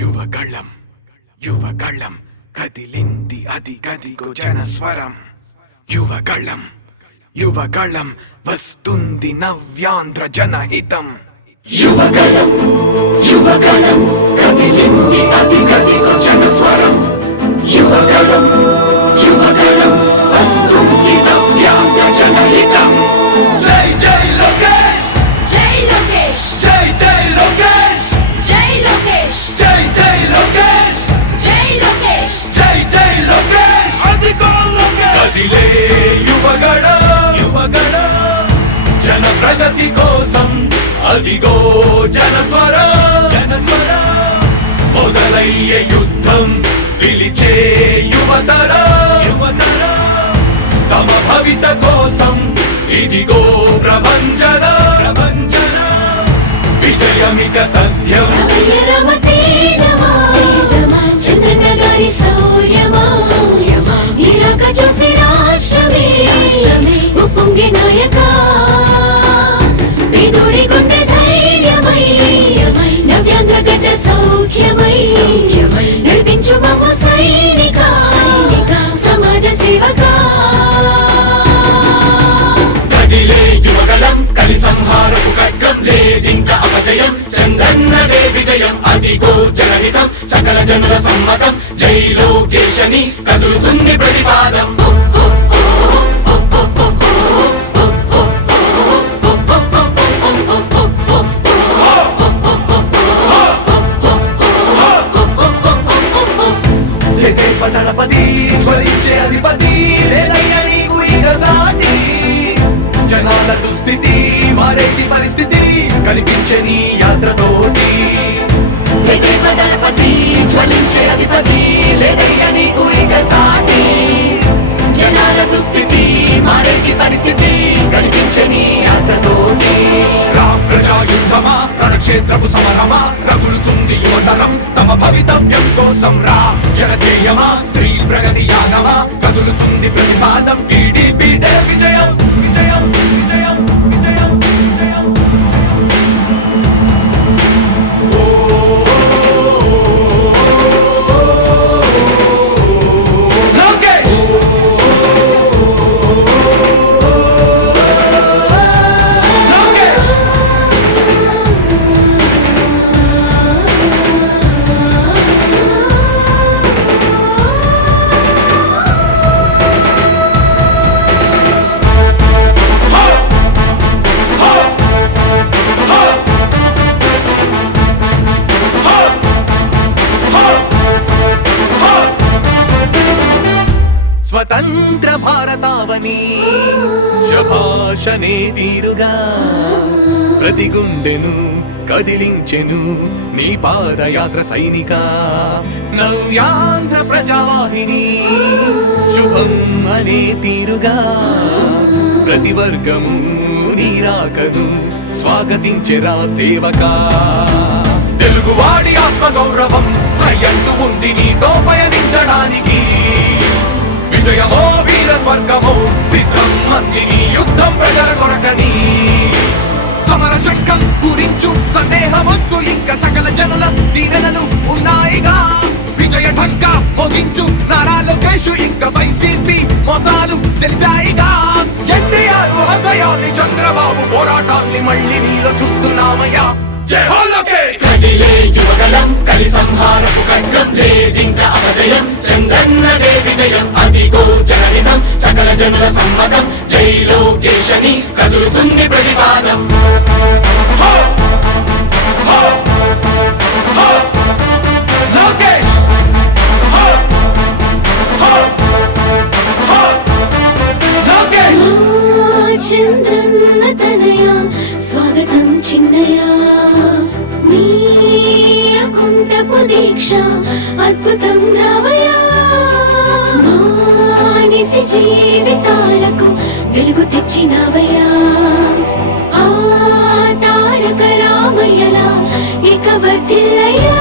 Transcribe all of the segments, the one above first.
యువగళం యువగళం కదిలింది అది గదిగో జనస్వరం. యువగళం యువగళం వస్తుంది నవ్యాంధ్ర జనహితం. యువగళం యువగళం కదిలింది అది గదిగో జనస్వరం. యువగళం యువగళం వస్తుంది నవ్యాంధ్ర జనహితం. జై జై లోకేష్ జై లోకేష్ జై జై లోకేష్ జై లోకేష్ జై జై లోకేష్ జై లోకేష్ జై జై లోకేష్ అదిగో లోకేష్. కదిలే యువగళం యువగళం జన ప్రగతి కోసం అదిగో జనస్వరం జనస్వరం. మొదలయ్యే యుద్ధం పిలిచే యువతరం యువతరం. తమ భవిత కోసం ఇదిగో ప్రభంజనం ప్రభంజనం. విజయమిక తథ్యం రమ తేజమా చంద్రన్న గారి శౌర్యమా నీరాక చూసి రాష్ట్రమే ఉప్పొంగే నాయక పేదోడి గుండె ధైర్యమై నవ్యాంధ్ర గడ్డ సౌఖ్యమై నడిపించు మమ్ము సైనిక సమాజ సేవక. కదిలే యువగళం కలి సంహారపు ఖడ్గం లేదింక అపజయం. చంద్రన్నదే విజయం అదిగో జనహితం సకల జనుల సమ్మతం. జై లోకేశని కదులుతుంది ప్రతిపాదం. దళపతి జ్వలించే అధిపతి లేదయ్యా నీకు ఇక సాటి. జనాల దుస్థితి మారేటి పరిస్థితి కనిపించే నీ యాత్రతోటి. దళపతి జ్వలించే అధిపతి లేదయ్యా నీకు ఇక సాటి. జనాల దుస్థితి మారేటి పరిస్థితి కనిపించే నీ యాత్రతోటి. ప్రజాయుద్ధమా రణక్షేత్రపు సమరమా రగులుతుంది యువతరం తమ భవితవ్యం కోసం. రా జనజేయమా స్త్రీ ప్రగతి యాగమా కదులుతుంది ప్రతిపాదం. టీడీపీ విజయం విజయం విజయం విజయం విజయం. లోకేష్ స్వతంత్ర భారతావని శభాషనే తీరుగా ప్రతి గుండెను కదిలించెను నీ పాదయాత్ర సైనిక. నవ్యాంధ్ర ప్రజావాహిని శుభం అనే తీరుగా ప్రతి వర్గము నీరాకను స్వాగతించెరా సేవక. తెలుగువాడి ఆత్మగౌరవం సయ్యంటూ ఉంది నీతో పయనించడానికి. విజయమో వీర స్వర్గమో సిద్ధం మందిని యుద్ధం ప్రజల కొరకని. సమర శంఖం పూరించు సందేహమొద్దు ఇంక సకల జనుల దీవెనలు ఉన్నాయిగా. విజయ ఢంకా మోగించు నారా లోకేష్ ఇంక వైసీపీ మోసాలు తెలిసాయిగా. ఎన్టీఆర్ ఆశయాల్ని చంద్రబాబు పోరాటాల్ని మళ్ళీ నీలో చూస్తున్నామయ్యా. జై హో లోకేష్. కదిలే యువగళం కలి సంహారపు ఖడ్గం లేదింక అపజయం. చంద్రన్నదే విజయం అదిగో జనహితం సకల జనుల సమ్మతం. జై లోకేశని కదులుతుంది ప్రతిపాదం. లోకేష్ లోకేష్ చంద్రన్న తనయ స్వాగతం చిన్నయ నీ అకుంఠపు దీక్ష అద్భుతం రావయ. మానిసి జీవితాలకు వెలుగు తెచ్చినవయ్యా. ఆ తారక రామయ్యలా ఇక వర్ధిల్లయ్యా.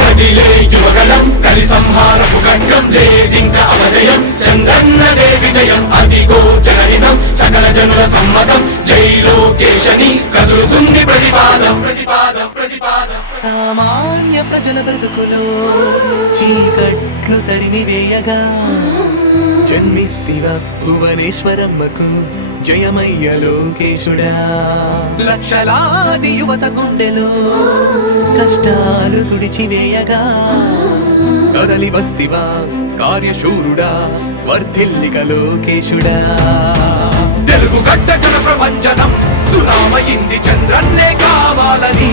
కదిలే యువగళం కలి సంహారపు ఖడ్గం లేదింక అపజయం. చంద్రన్నదే విజయం అదిగో జనహితం సకల జనుల సమ్మతం. జై లోకేశని కదులుతుంది ప్రతిపాదం ప్రతిపాదం ప్రతిపాదం. సామాన్య ప్రజల బ్రతుకులో చీకట్లు తరిమి వేయగా జన్మిస్తివ భువనేశ్వరమ్మకు జయమయ్య లోకేశుడా. లక్షలాది యువత గుండెలో కష్టాలు తుడిచివేయగా కదలి వస్తివా కార్యశూరుడా వర్ధిల్లిక లోకేశుడా. తెలుగు గడ్డ జన ప్రపంచనం సునామయింది చంద్రన్నే కావాలని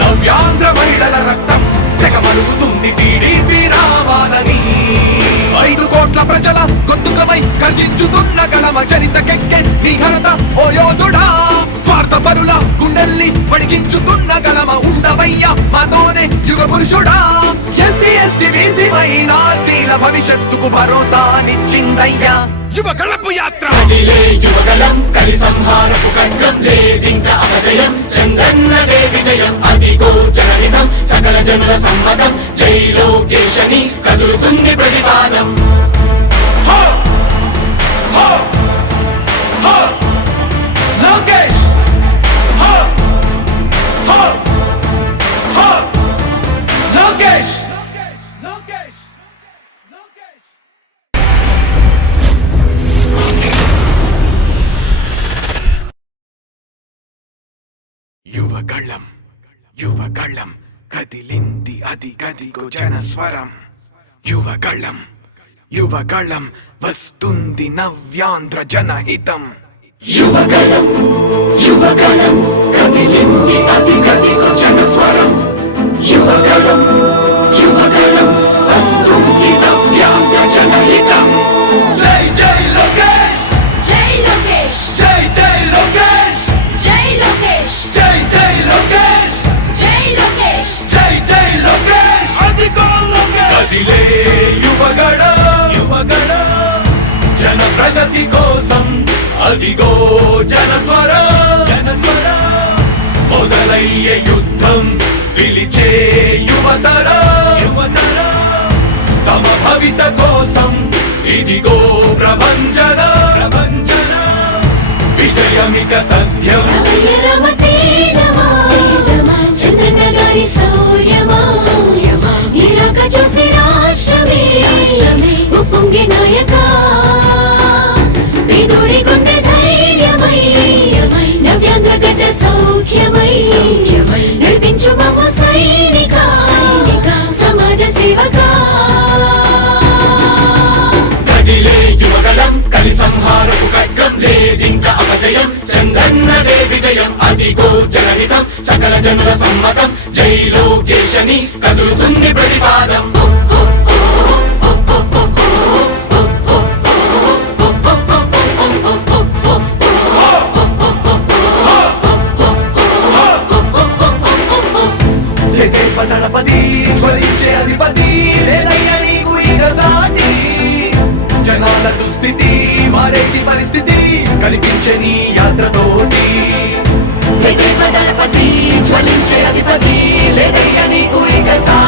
నవ్యాంధ్ర మహిళల రక్తం తెగ మరుగుతుంది టీడీపీ రావాలని 5 కోట్ల ప్రజల గొంతుకమై గర్జించుతున్న గళమ చరితకెక్కె నీ ఘనత ఓ యోధుడా. స్వార్థ పరుల గుండెల్ని వడిగించుతున్న గళమ ఉండవయ్య మాతోనే యుగ పురుషుడా. ఎస్సీ ఎస్టీ బీసీ మైనార్టీల భవిష్యత్తుకు భరోసానిచ్చిందయ్యా యువ గళపు యాత్ర. కదిలే యువగలం కలి సంహారపు ఖడ్గం లేదింక అపజయం చంద్రన్నదే విజయం అదిగో జనహితం సకల జనుల సమ్మతం జై లోకేశని కదులుతుంది ప్రతిపాదం. లోకేష్ లోకేష్ లోకేష్ లోకేష్. యువగళం యువగళం కదిలింది అది గదిగో జనస్వరం. యువగళం యువగళం వస్తుంది నవ్యాంధ్ర జనహితం. యువగలం యువగలం కదిలింది అది గదిగో జనస్వరం. యువగలం యువగలం వస్తుంది నవ్యాంధ్ర జనహితం. జై జై లోకేష్ జై లోకేష్ జై జై లోకేష్ జై లోకేష్ జై జై లోకేష్ జై లోకేష్ జై జై లోకేష్. అదిగో లోకేష్ కదిలే యువగళం యువగళం జన ప్రగతి కోసం అదిగో జనస్వరం జనస్వరం. మొదలయ్యే యుద్ధం పిలిచే యువతరం యువతరం. తమ భవిత కోసం ఇదిగో ప్రభంజన ప్రభంజన. విజయమిక తథ్యం రమయ రమ తేజమా చంద్రన్న గారి శౌర్యమా నీరాక చూసి రాష్ట్రమే ఉప్పొంగే నాయక పేదోడి గుండె ధైర్యమై నవ్యాంధ్ర గడ్డ సౌఖ్యమై నడిపించు మమ్ము సైనిక సమాజ సేవక. కదిలే యువగలం కలి సంహారపు ఖడ్గం లేదింక అపజయం చంద్రన్నదే విజయం అదిగో జనహితం సకల జనుల సమ్మతం జై లోకేశని కదులుతుంది ప్రతిపాదం. దళపతి జ్వలించే అధిపతి లేదయ్యా నీకు ఇక సాటి. జనాల దుస్థితి మారేటి పరిస్థితి కనిపించే నీ యాత్రతోటి. దళపతి జ్వలించే అధిపతి లేదయ్యా నీకు ఇక సాటి.